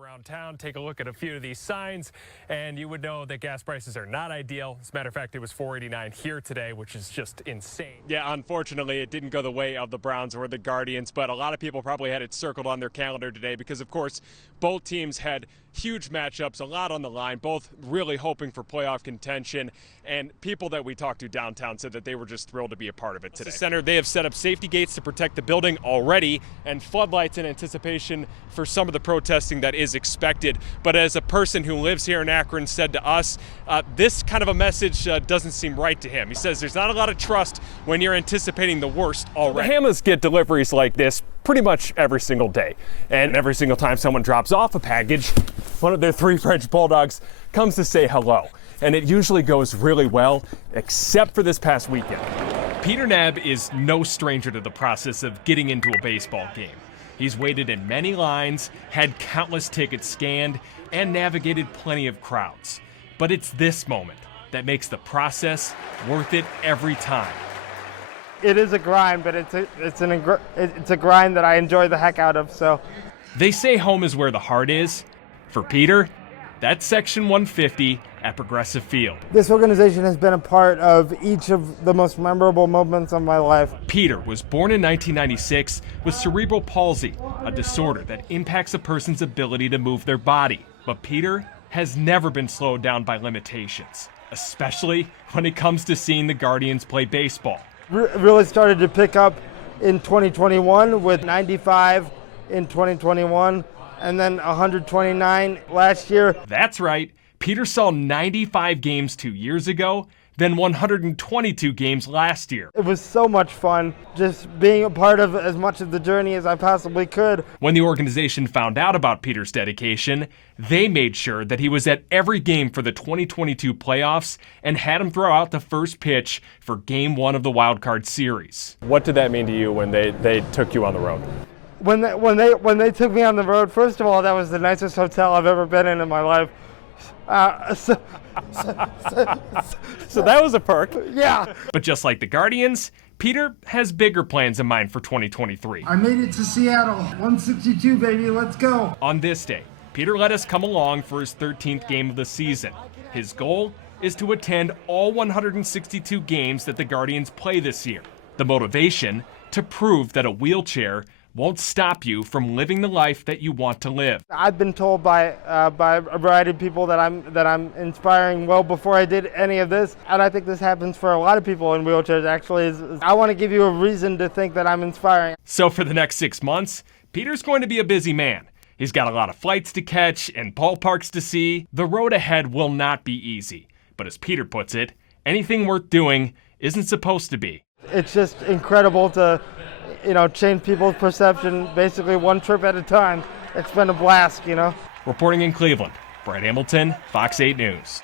Around town, take a look at a few of these signs, and you would know that gas prices are not ideal. As a matter of fact, it was $4.89 here today, which is just insane. Yeah, unfortunately, it didn't go the way of the Browns or the Guardians, but a lot of people probably had it circled on their calendar today because, of course, both teams had huge matchups, a lot on the line, both really hoping for playoff contention, and people that we talked to downtown said that they were just thrilled to be a part of it today. Center, they have set up safety gates to protect the building already and floodlights in anticipation for some of the protesting that is expected. But as a person who lives here in Akron said to us, this kind of a message doesn't seem right to him. He says there's not a lot of trust when you're anticipating the worst already. The Hamas get deliveries like this pretty much every single day. And every single time someone drops off a package, one of their 3 French bulldogs comes to say hello. And it usually goes really well, except for this past weekend. Peter Knabb is no stranger to the process of getting into a baseball game. He's waited in many lines, had countless tickets scanned, and navigated plenty of crowds. But it's this moment that makes the process worth it every time. It is a grind, but it's a grind that I enjoy the heck out of. So they say home is where the heart is. For Peter, that's section 150 at Progressive Field. This organization has been a part of each of the most memorable moments of my life. Peter was born in 1996 with cerebral palsy, a disorder that impacts a person's ability to move their body. But Peter has never been slowed down by limitations, especially when it comes to seeing the Guardians play baseball. Really started to pick up in 2021 with 95 in 2021 and then 129 last year. That's right. Peter saw 95 games 2 years ago, then 122 games last year. It was so much fun just being a part of as much of the journey as I possibly could. When the organization found out about Peter's dedication, they made sure that he was at every game for the 2022 playoffs and had him throw out the first pitch for Game 1 of the Wild Card Series. What did that mean to you when they took you on the road? When they took me on the road, first of all, that was the nicest hotel I've ever been in my life. So that was a perk. Yeah. But just like the Guardians, Peter has bigger plans in mind for 2023. I made it to Seattle. 162, baby. Let's go. On this day, Peter let us come along for his 13th game of the season. His goal is to attend all 162 games that the Guardians play this year. The motivation, to prove that a wheelchair won't stop you from living the life that you want to live. I've been told by a variety of people that I'm inspiring well before I did any of this, and I think this happens for a lot of people in wheelchairs. Actually, I want to give you a reason to think that I'm inspiring. So for the next 6 months, Peter's going to be a busy man. He's got a lot of flights to catch and ballparks to see. The road ahead will not be easy, but as Peter puts it, anything worth doing isn't supposed to be. It's just incredible to change people's perception basically one trip at a time. It's been a blast, Reporting in Cleveland, Brett Hamilton, Fox 8 News.